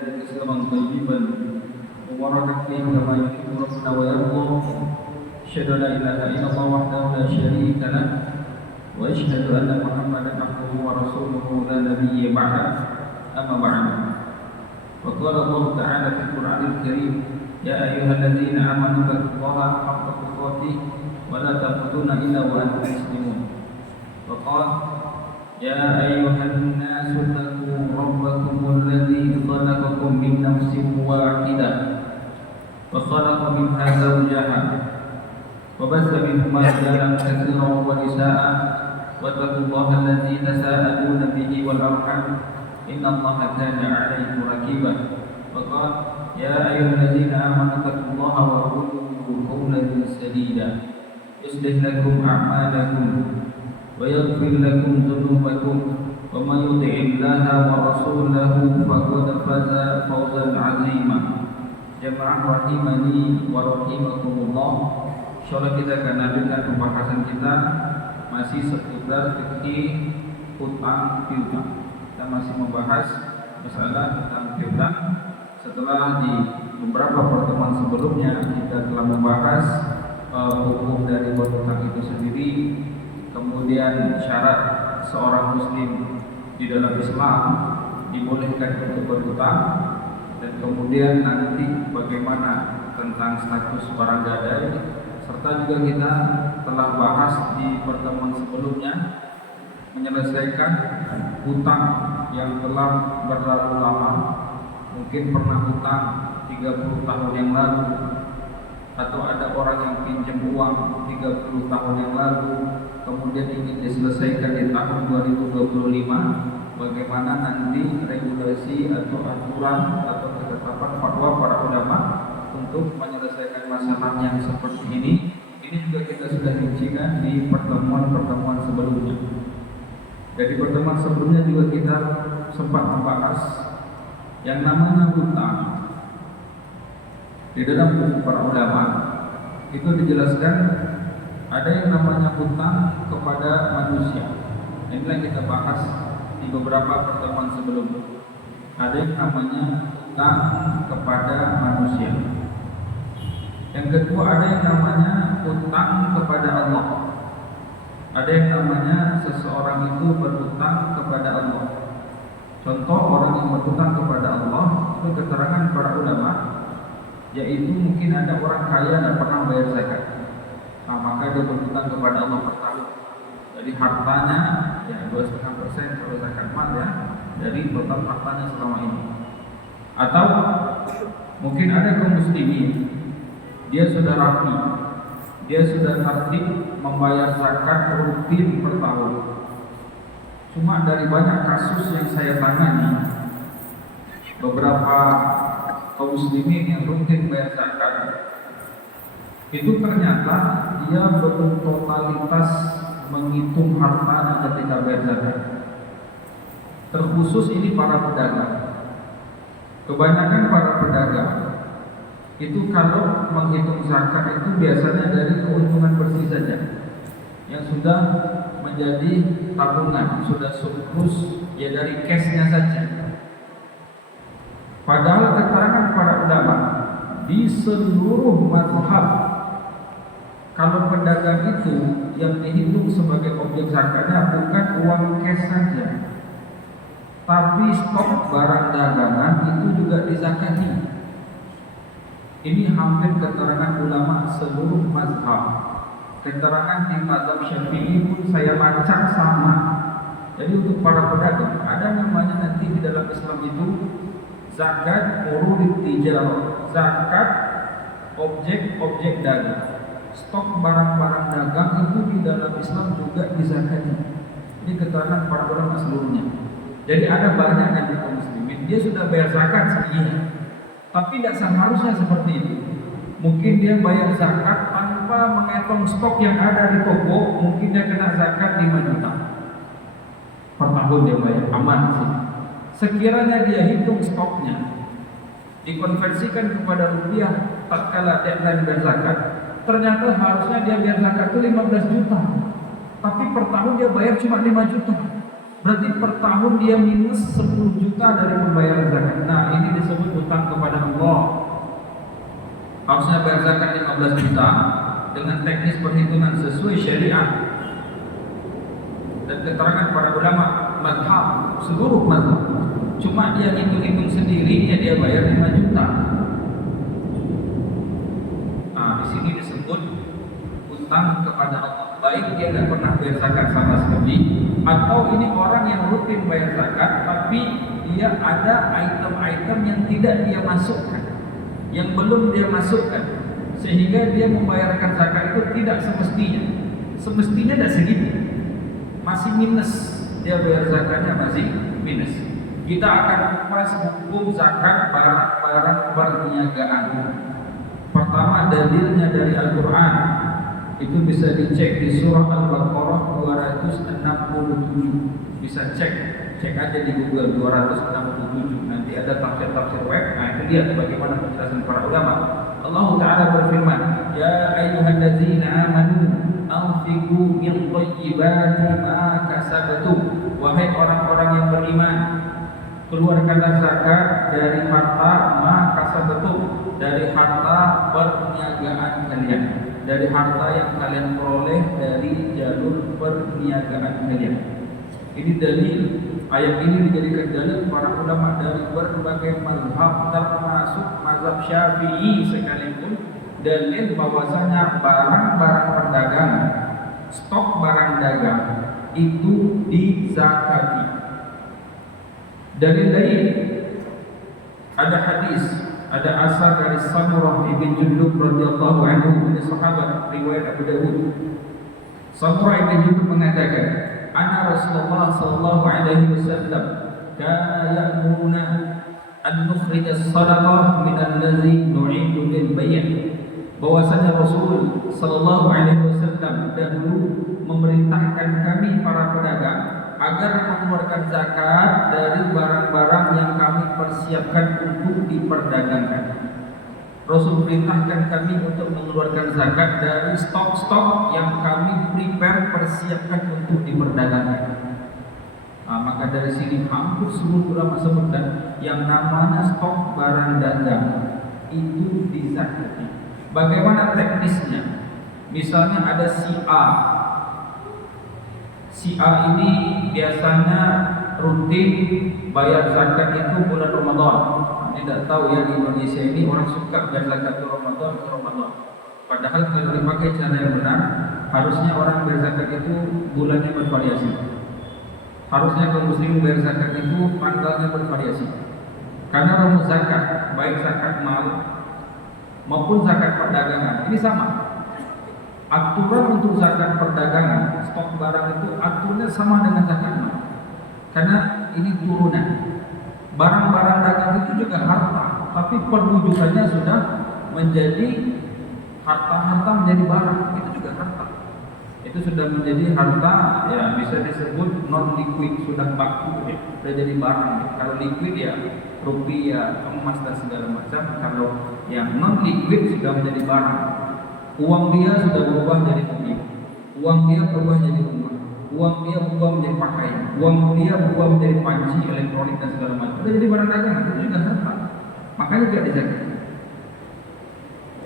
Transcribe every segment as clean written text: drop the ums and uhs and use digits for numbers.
إسلاما طيبا مباركا فيه كما يحب ربنا ويرضى. أشهد أن لا إله إلا الله وحده لا شريك له وأشهد أن محمدا عبده ورسوله لا نبي بعده. أما بعد، وقال الله تعالى في القرآن الكريم: يا أيها الذين آمنوا اتقوا الله حق تقاته ولا تموتن إلا وأنتم مسلمون. وقال: يا أيها الناس اتقوا ربكم الذي خلقكم من نفس واحدة وخلق منها زوجها وبث منهما رجالا كثيرا ونساء واتقوا الله الذي تساءلون به والأرحام إن الله كان عليكم رقيبا. وقال: يا أيها الذين آمنوا اتقوا الله وقولوا قولا سديدا يصلح لكم أعمالكم ويغفر لكم ذنوبكم ومن يطع الله ورسوله فقد فاز فوزا عظيما. Jamaah rahimani wa rahimakumullah. Insyaallah kita akan lanjutkan pembahasan kita masih seputar fikih hutang piutang. Kita masih membahas masalah hutang piutang. Setelah di beberapa pertemuan sebelumnya kita telah membahas hukum dari berhutang itu sendiri, kemudian syarat seorang muslim di dalam Islam dibolehkan untuk berhutang, dan kemudian nanti bagaimana tentang status barang gadai, serta juga kita telah bahas di pertemuan sebelumnya menyelesaikan hutang yang telah berlalu lama. Mungkin pernah hutang 30 tahun yang lalu, atau ada orang yang pinjam uang 30 tahun yang lalu kemudian ingin diselesaikan di tahun 2025. Bagaimana nanti regulasi atau aturan atau ketetapan fatwa para ulama untuk menyelesaikan masalah yang seperti ini juga kita sudah rincikan di pertemuan-pertemuan sebelumnya. Dari pertemuan sebelumnya juga kita sempat membahas yang namanya hutang. Di dalam buku para ulama itu dijelaskan ada yang namanya hutang kepada manusia. Inilah yang kita bahas di beberapa pertemuan sebelumnya. Ada yang namanya hutang kepada manusia. Yang kedua ada yang namanya hutang kepada Allah. Ada yang namanya seseorang itu berhutang kepada Allah. Contoh orang yang berhutang kepada Allah itu keterangan para ulama, yaitu mungkin ada orang kaya dan pernah bayar zakat. Nah, maka dia berhutang kepada Allah per tahun. Jadi hartanya ya 2,5% kalau zakat mal ya dari total hartanya selama ini. Atau mungkin ada kaum muslimin, dia sudah rapi, dia sudah tertib membayar zakat rutin per tahun. Cuma dari banyak kasus yang saya tangani, beberapa kaum muslimin yang rutin bayar zakat itu ternyata dia bertotalitas menghitung hartanya ketika bayar zakat. Terkhusus ini para pedagang. Kebanyakan para pedagang itu kalau menghitung zakat itu biasanya dari keuntungan bersih saja yang sudah menjadi tabungan, sudah surplus ya dari cashnya saja. Padahal keterangan para ulama di seluruh mazhab, kalau pedagang itu yang dihitung sebagai objek zakatnya bukan uang cash saja, tapi stok barang dagangan itu juga dizakati. Ini hampir keterangan ulama seluruh mazhab. Keterangan di mazhab Syafi'i pun saya baca sama. Jadi untuk para pedagang ada namanya nanti di dalam Islam itu zakat urudit tijarah, zakat objek-objek dagang. Stok barang-barang dagang itu di dalam Islam juga dizakati. Ini keterangan para ulama seluruhnya. Jadi ada banyak nanti kaum muslimin dia sudah bayar zakat iya, tapi tidak seharusnya seperti itu. Mungkin dia bayar zakat tanpa menghitung stok yang ada di toko, mungkin dia kena zakat 5 juta per tahun dia bayar, aman sih. Sekiranya dia hitung stoknya, dikonversikan kepada rupiah tatkala deadline bayar zakat, ternyata harusnya dia bayar zakat itu 15 juta, tapi per tahun dia bayar cuma 5 juta. berarti per tahun dia minus 10 juta dari pembayaran zakat. Nah, ini disebut hutang kepada Allah. Harusnya bayar zakat 15 juta dengan teknis perhitungan sesuai syariat dan keterangan para ulama mazhab, seluruh mazhab. Cuma dia hitung-hitung sendiri, dia bayar 5 juta. Nah, di sini disebut hutang kepada Allah. Baik dia tidak pernah bayar zakat sama sekali, atau ini orang yang rutin bayar zakat, tapi dia ada item-item yang tidak dia masukkan, yang belum dia masukkan, sehingga dia membayarkan zakat itu tidak semestinya. Semestinya tidak segitu, masih minus, dia bayar zakatnya masih minus. Kita akan kupas hukum zakat barang-barang perniagaan. Pertama, dalilnya dari Al-Quran. Itu bisa dicek di surah Al-Baqarah 267. Bisa cek aja di Google 267. Nanti ada tafsir-tafsir web. Nah, itu lihat bagaimana penjelasan para ulama. Allah Ta'ala berfirman, ya ayyuhalladzina amanu anfiqu min thayyibati ma kasabtum. Wahai orang-orang yang beriman, keluarkanlah zakat dari harta ma kasabtum, dari harta perniagaan kalian, dari harta yang kalian peroleh dari jalur perniagaan kalian. Ini dalil, ayat ini dijadikan dalil para ulama dari berbagai mazhab, termasuk mazhab Syafi'i sekalipun, dalil bahwasanya barang-barang perdagangan, stok barang dagang itu dizakati. Dalil lain, ada hadis, ada asar dari Samurah bin Jundub radhiyallahu anhu, dari sahabat riwayat Abu Dawud. Samurah bin Jundub mengatakan, "Ana Rasulullah sallallahu alaihi wasallam kana ya'muruna an nukhrij as-sadaqah min allazi nu'idu lil bay'." Bahwasanya Rasul sallallahu alaihi wasallam dahulu memerintahkan kami para pedagang agar mengeluarkan zakat dari barang-barang yang kami persiapkan untuk diperdagangkan. Rasul perintahkan kami untuk mengeluarkan zakat dari stok-stok yang kami prepare, persiapkan untuk diperdagangkan. Nah, maka dari sini hampir seluruh ulama sebutkan yang namanya stok barang dagang itu dizakati. Bagaimana teknisnya? Misalnya ada si A ini biasanya rutin bayar zakat itu bulan Ramadan. Tidak tahu ya, di Indonesia ini orang suka bayar zakat ke Ramadan. Padahal kalau dipakai cara yang benar, harusnya orang bayar zakat itu bulannya bervariasi. Harusnya kaum muslimin bayar zakat itu tanggalnya bervariasi. Karena rumus zakat, baik zakat mal maupun zakat perdagangan, ini sama. Aturan untuk zakat perdagangan, stok barang itu aturannya sama dengan zakat mal. Karena ini turunan. Barang-barang dagang itu juga harta, tapi perwujudannya sudah menjadi harta menjadi barang, itu juga harta. Itu sudah menjadi harta, ya bisa disebut non liquid, sudah baku, ya, sudah jadi barang. Ya. Kalau liquid ya rupiah, emas dan segala macam. Kalau yang non liquid sudah menjadi barang. Uang dia sudah berubah jadi mobil, uang dia berubah jadi rumah, uang dia berubah menjadi pakaian, uang dia berubah menjadi panci, elektronik dan segala macam. Sudah jadi barang dagangan, itu juga harta. Makanya tidak dizakat.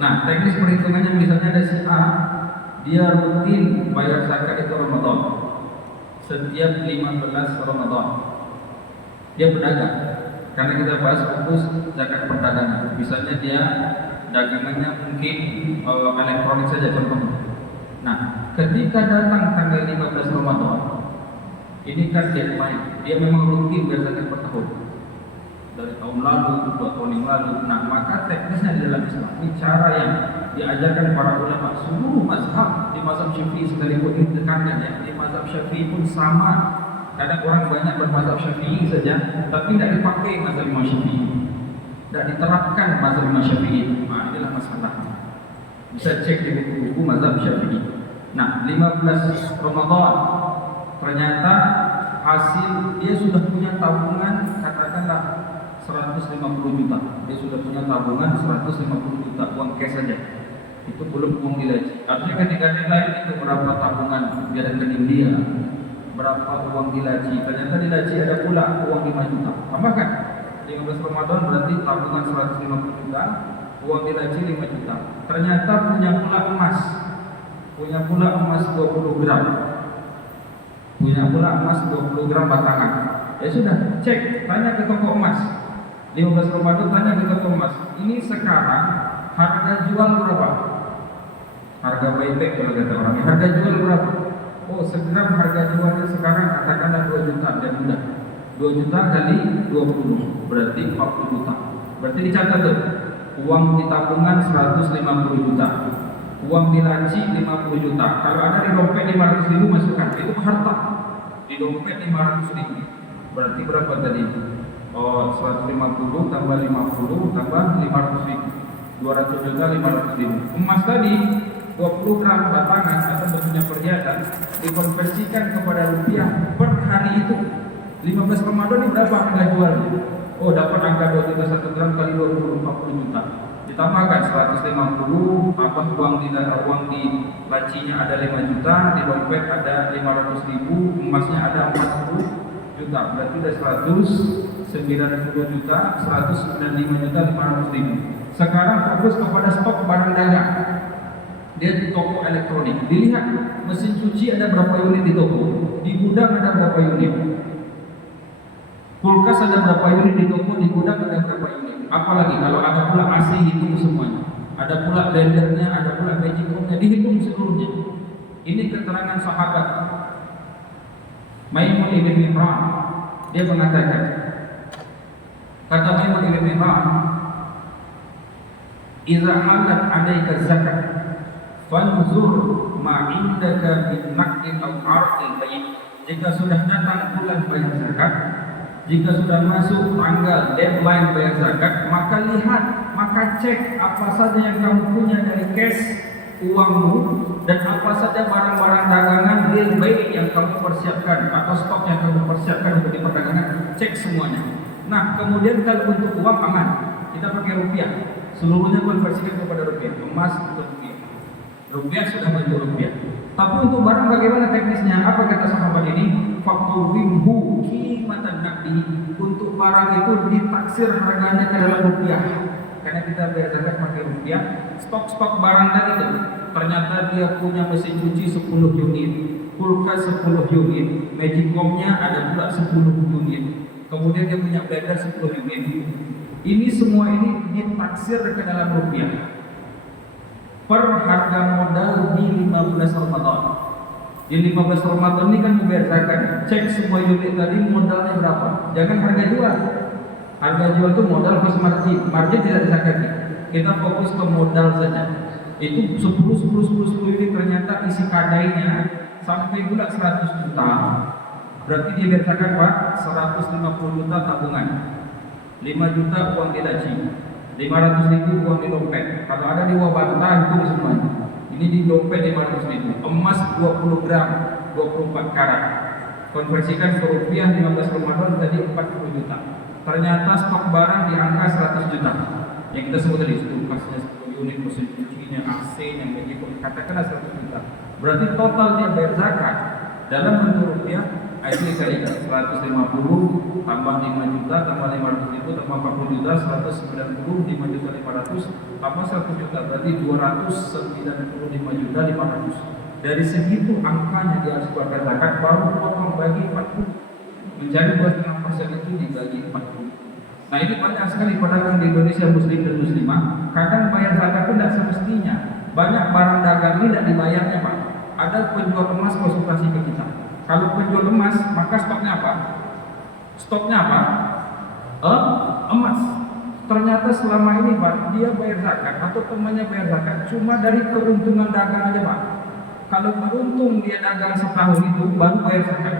Nah, teknis perhitungannya misalnya ada si A, dia rutin bayar zakat itu Ramadan. Setiap 15 Ramadan dia berdagang. Karena kita bahas fokus zakat perdagangan. Misalnya dia dagangannya mungkin elektronik saja contohnya. Nah, ketika datang tanggal 15 Ramadan, ini kan deadline. Dia memang rutin bayar zakat per tahun. Dari tahun lalu, 2 tahun yang lalu. Nah, maka teknisnya di dalam Islam ini cara yang diajarkan para ulama seluruh mazhab. Di mazhab Syafi'i sekalipun ditekankan ya, di mazhab Syafi'i pun sama. Kadang orang banyak bermazhab Syafi'i saja, tapi tidak dipakai mazhab Imam Syafi'i, tidak diterapkan mazhab Imam Syafi'i. Nah, inilah masalahnya. Bisa cek di buku-buku mazhab Syafi'i. Nah, 15 Ramadan ternyata hasil dia sudah punya tabungan katakanlah 150 juta. Dia sudah punya tabungan 150 juta uang cash saja. Itu belum uang digaji. Artinya ketika deadline itu berapa tabungan dia rekening dia, berapa uang di laci. Ternyata di laci ada pula uang 5 juta. Tambahkan 15 Ramadan berarti tabungan 150 juta, uang di laci 5 juta. Ternyata punya pula emas. Punya pula emas 20 gram. Punya pula emas 20 gram batangan. Ya sudah, cek, tanya ke toko emas. 15 Ramadan tanya ke toko emas. Ini sekarang harga jual berapa? Harga buyback kalau kata orang. Harga jual berapa? Oh, segram harga jualnya sekarang katakanlah 2 juta dan mudah. 2 juta kali 20 berarti 40 juta. Berarti dicatat tuh. Uang di tabungan 150 juta. Uang di laci 50 juta. Kalau ada di dompet 500 ribu masukkan. Itu harta. Di dompet 500 ribu. Berarti berapa tadi? Oh, 150 tambah 50 tambah 500 ribu. 200 juta 500 ribu. Emas tadi 20 gram batangan atau bentuknya perhiasan dikonversikan kepada rupiah per hari itu. 15 Ramadan ini berapa harga jualnya? Oh, dapat angka 231 gram kali 20 40 juta. Ditambahkan 150 tambah uang di lacinya ada 5 juta, di dompet ada 500 ribu, emasnya ada 40 juta. Berarti ada 190 juta, 195 juta 500 ribu. Sekarang fokus kepada stok barang dagang. Dia di toko elektronik. Dilihat mesin cuci ada berapa unit di toko, di gudang ada berapa unit, kulkas ada berapa unit di toko, di gudang ada berapa unit. Apalagi kalau ada pula AC, hitung semuanya. Ada pula blendernya, ada pula magic roomnya, dihitung seluruhnya. Ini keterangan sahabat Maimun ibn Imran. Dia mengatakan, kata Maimun ibn Imran, "Idza halat 'alaika zakat, fanzur ma indaka min naqdin aw arqin bayyin." Jika sudah datang bulan bayar zakat, jika sudah masuk tanggal deadline bayar zakat, maka lihat, maka cek apa saja yang kamu punya dari cash, uangmu, dan apa saja barang-barang dagangan real baik yang kamu persiapkan atau stok yang kamu persiapkan untuk diperdagangkan, cek semuanya. Nah, kemudian kalau untuk uang aman, kita pakai rupiah, seluruhnya konversikan kepada rupiah, emas untuk rupiah. Rupiah sudah menjadi rupiah. Tapi untuk barang bagaimana teknisnya? Apa kata sahabat ini? Fakturimhu qimatan naqdi. Untuk barang itu ditaksir harganya ke dalam rupiah. Karena kita bayar zakat pakai rupiah. Stok-stok barang tadi itu, ternyata dia punya mesin cuci 10 unit, kulkas 10 unit, magicomnya ada pula 10 unit. Kemudian dia punya blender 10 unit. Ini semua ini ditaksir ke dalam rupiah per harga modal di 15 Ramadan. Di 15 Ramadan ini kan membayar zakat. Cek semua unit tadi modalnya berapa. Jangan harga jual. Harga jual itu modal plus margin. Margin tidak disakati. Kita fokus ke modal saja. Itu 10 unit ternyata isi kadainya sampai pula 100 juta. Berarti dia bayar zakat Pak 150 juta tabungan. 5 juta uang di laci. 500 ribu uang di dompet. Kalau ada di Wabanta itu semuanya. Ini di dompet 500 ribu. Emas 20 gram, 24 karat. Konversikan ke rupiah 15 Ramadan tadi 40 juta. Ternyata stok barang di angka 100 juta. Yang kita sebut tadi, kulkasnya 10 unit, mesin cucinya, AC-nya, katakanlah 100 juta. Berarti total dia bayar zakat dalam bentuk rupiah. Itu dikalikan 150 tambah 5 juta tambah 500 ribu tambah 40 juta 190 5 juta 500 tambah 100 juta berarti 295 juta 500. Dari segitu angkanya dia harus keluarkan zakat, baru potong bagi 40 menjadi 2,5% itu dibagi 40. Nah ini banyak sekali pedagang di Indonesia muslim dan muslimah kadang bayar zakat itu tidak semestinya. Banyak barang dagang ini tidak dibayarnya Pak. Ada penjual emas konsultasi ke kita. Kalau penjual emas, maka stoknya apa? Stoknya apa? Emas. Ternyata selama ini Pak, dia bayar zakat atau temannya bayar zakat cuma dari keuntungan dagang aja Pak. Kalau beruntung dia dagang setahun itu baru bayar zakat.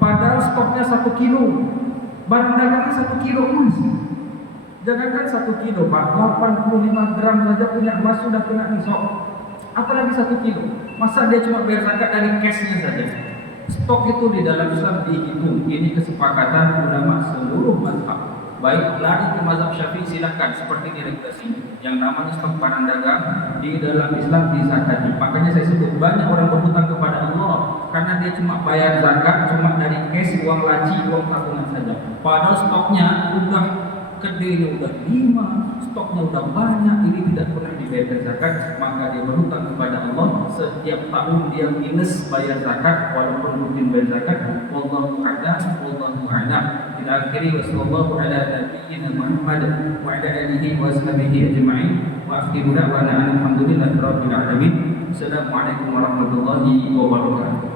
Padahal stoknya 1 kilo. Barang dagangnya 1 kilo emas. Jangankan 1 kilo Pak, 85 gram saja punya emas sudah kena nisab. Apalagi 1 kilo. Masa dia cuma bayar zakat dari cashnya saja? Stok itu di dalam Islam dihitung. Ini kesepakatan ulama seluruh mazhab, Baik lari ke mazhab Syafi'i silakan, seperti diregulasi. Yang namanya stok barang dagang di dalam Islam disakati. Makanya saya sebut banyak orang berhutang kepada Allah karena dia cuma bayar zakat cuma dari cash, uang laci, uang tabungan saja. Padahal stoknya udah kedainya udah 5, stoknya udah banyak, ini tidak pernah dibayar zakat, maka dia berhutang kepada Allah. Setiap tahun dia minus bayar zakat walaupun rutin bayar zakat. Wallahu a'lam, wallahu a'lam. Kita akhiri wassallallahu ala nabiyyina Muhammad wa ala alihi wa sahbihi ajma'in wa akhiru da'wana alhamdulillahi rabbil alamin. Assalamualaikum warahmatullahi wabarakatuh.